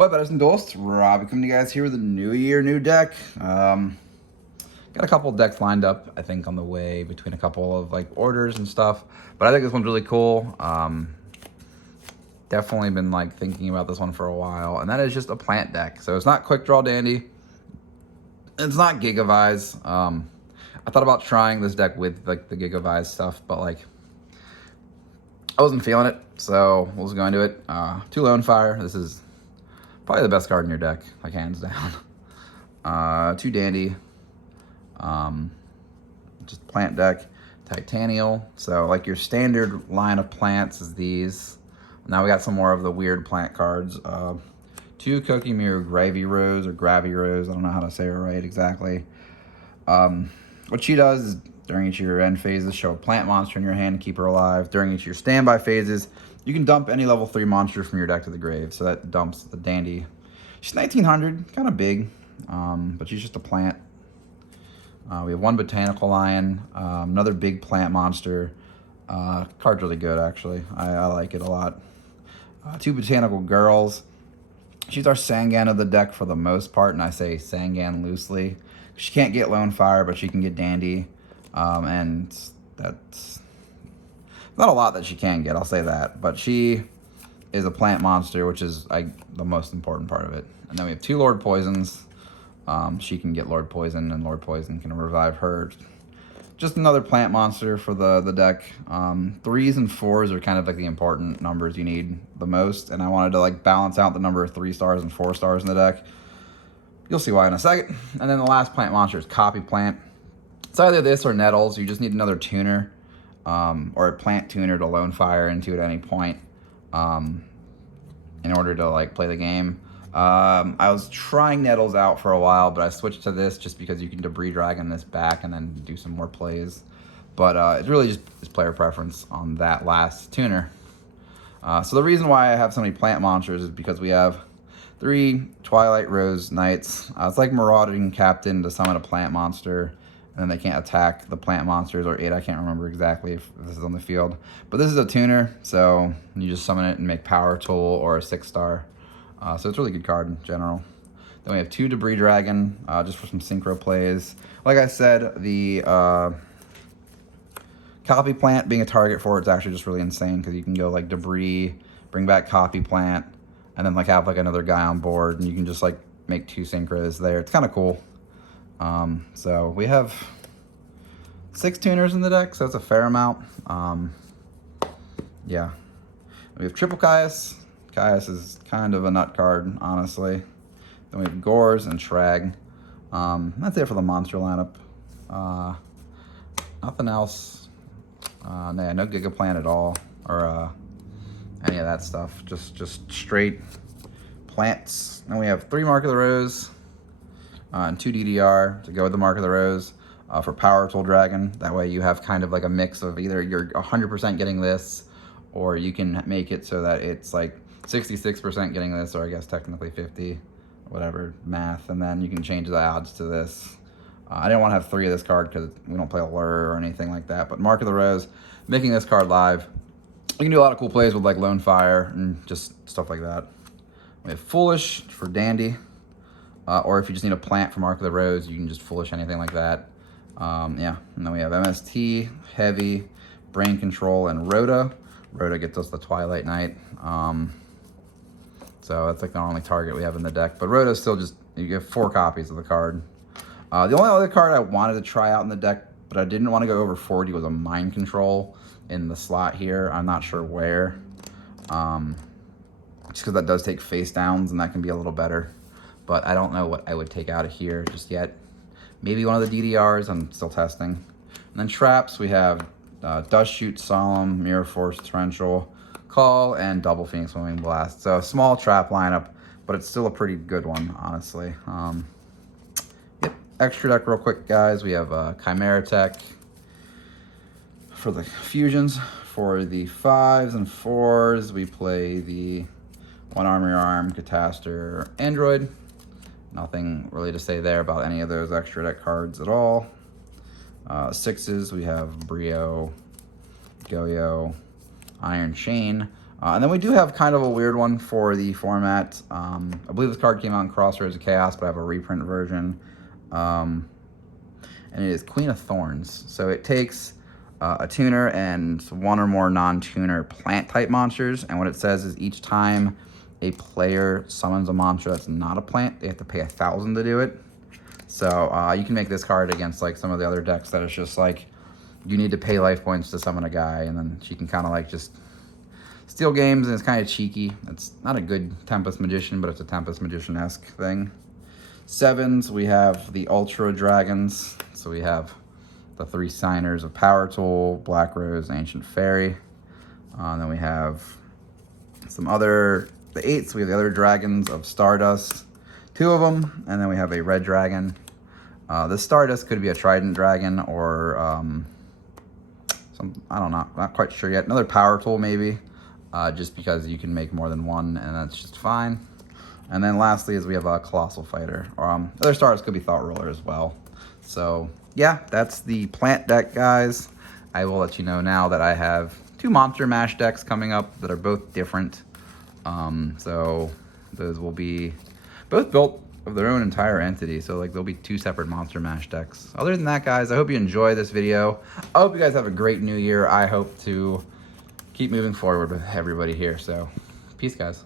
What up, Edison Dulst? Robbie coming to you guys here with a new year, new deck. Got a couple decks lined up, I think, on the way between a couple of like orders and stuff. But I think this one's really cool. Definitely been like thinking about this one for a while, and that is just a plant deck. So it's not Quick Draw Dandy. It's not Gigavise. I thought about trying this deck with like the Gigavise stuff, but like I wasn't feeling it, so we'll just go into it. 2 Lone Fire. This is probably the best card in your deck, like hands down. 2 Dandy. Just plant deck. Titanial. So like your standard line of plants is these. Now we got some more of the weird plant cards. 2 Kokimiru Gravy Rose or Gravy Rose. I don't know how to say it right exactly. What she does is during each of your end phases, show a plant monster in your hand to keep her alive. During each of your standby phases, you can dump any level 3 monster from your deck to the grave. So that dumps the Dandy. She's 1900, kind of big, but she's just a plant. We have 1 Botanical Lion, another big plant monster. Card's really good, actually. I like it a lot. 2 Botanical Girls. She's our Sangan of the deck for the most part, and I say Sangan loosely. She can't get Lone Fire, but she can get Dandy, and that's not a lot that she can get, I'll say that. But she is a plant monster, which is the most important part of it. And then we have 2 Lord Poisons. She can get Lord Poison, and Lord Poison can revive her. Just another plant monster for the deck. 3s and 4s are kind of like the important numbers you need the most, and I wanted to like balance out the number of 3 stars and 4 stars in the deck. You'll see why in a second. And then the last plant monster is Copy Plant. It's either this or Nettles. You just need another tuner, or a plant tuner to Lone Fire into at any point, in order to like play the game. I was trying Nettles out for a while, but I switched to this just because you can Debris Dragon this back and then do some more plays. But it's really just player preference on that last tuner. So the reason why I have so many plant monsters is because we have 3 Twilight Rose Knights. It's like Marauding Captain to summon a plant monster, and then they can't attack the plant monsters, or 8, I can't remember exactly if this is on the field. But this is a tuner, so you just summon it and make Power Tool or a 6-star. So it's a really good card in general. Then we have 2 Debris Dragon, just for some synchro plays. Like I said, the Copy Plant being a target for it's actually just really insane, because you can go like Debris, bring back Copy Plant, and then like have like another guy on board, and you can just like make 2 synchros there. It's kind of cool. So we have 6 tuners in the deck, so that's a fair amount. Yeah. We have Triple Caius. Caius is kind of a nut card, honestly. Then we have Gores and Shrag. That's it for the monster lineup. Nothing else. No Gigaplant at all, or any of that stuff. Just straight plants. Then we have 3 Mark of the Rose, and 2 DDR to go with the Mark of the Rose, for Power Tool Dragon. That way you have kind of like a mix of either you're 100% getting this, or you can make it so that it's like 66% getting this, or I guess technically 50, whatever, math, and then you can change the odds to this. I didn't want to have 3 of this card because we don't play a lure or anything like that, but Mark of the Rose, making this card live. You can do a lot of cool plays with like Lone Fire and just stuff like that. We have Foolish for Dandy, or if you just need a plant for Mark of the Rose, you can just Foolish anything like that. Yeah, and then we have MST, Heavy, Brain Control, and Rhoda. Rhoda gets us the Twilight Knight. So that's like the only target we have in the deck. But Rhoda's still just, you get 4 copies of the card. The only other card I wanted to try out in the deck, but I didn't want to go over 40, was a Mind Control in the slot here. I'm not sure where. Just because that does take face downs, and that can be a little better. But I don't know what I would take out of here just yet. Maybe one of the DDRs, I'm still testing. And then traps, we have Dust Shoot, Solemn, Mirror Force, Torrential, Call, and Double Phoenix Swimming Blast. So a small trap lineup, but it's still a pretty good one, honestly. Yep. Extra deck real quick, guys. We have Chimera Tech for the fusions. For the 5s and 4s, we play the 1 Armor Arm, Catastor, Android. Nothing really to say there about any of those extra deck cards at all. 6s, we have Brio, Goyo, Iron Chain, And then we do have kind of a weird one for the format. I believe this card came out in Crossroads of Chaos, but I have a reprint version. And it is Queen of Thorns. So it takes a tuner and one or more non-tuner plant-type monsters. And what it says is each time a player summons a monster that's not a plant, they have to pay 1,000 to do it. So you can make this card against like some of the other decks that it's just like you need to pay life points to summon a guy, and then she can kind of like just steal games, and it's kind of cheeky. It's not a good Tempest Magician, but it's a Tempest Magician-esque thing. 7s, we have the Ultra Dragons. So we have the 3 signers of Power Tool, Black Rose, Ancient Fairy. And then we have some other, the 8s, we have the other Dragons of Stardust, 2 of them, and then we have a Red Dragon. This Stardust could be a Trident Dragon or I don't know, not quite sure yet. Another Power Tool maybe. Just because you can make more than one, and that's just fine. And then lastly is we have a Colossal Fighter. Other stars could be Thought Roller as well. So yeah, that's the plant deck, guys. I will let you know now that I have 2 Monster Mash decks coming up that are both different. So those will be both built of their own entire entity. So like there'll be 2 separate Monster Mash decks. Other than that, guys, I hope you enjoy this video. I hope you guys have a great new year. I hope to keep moving forward with everybody here. So peace, guys.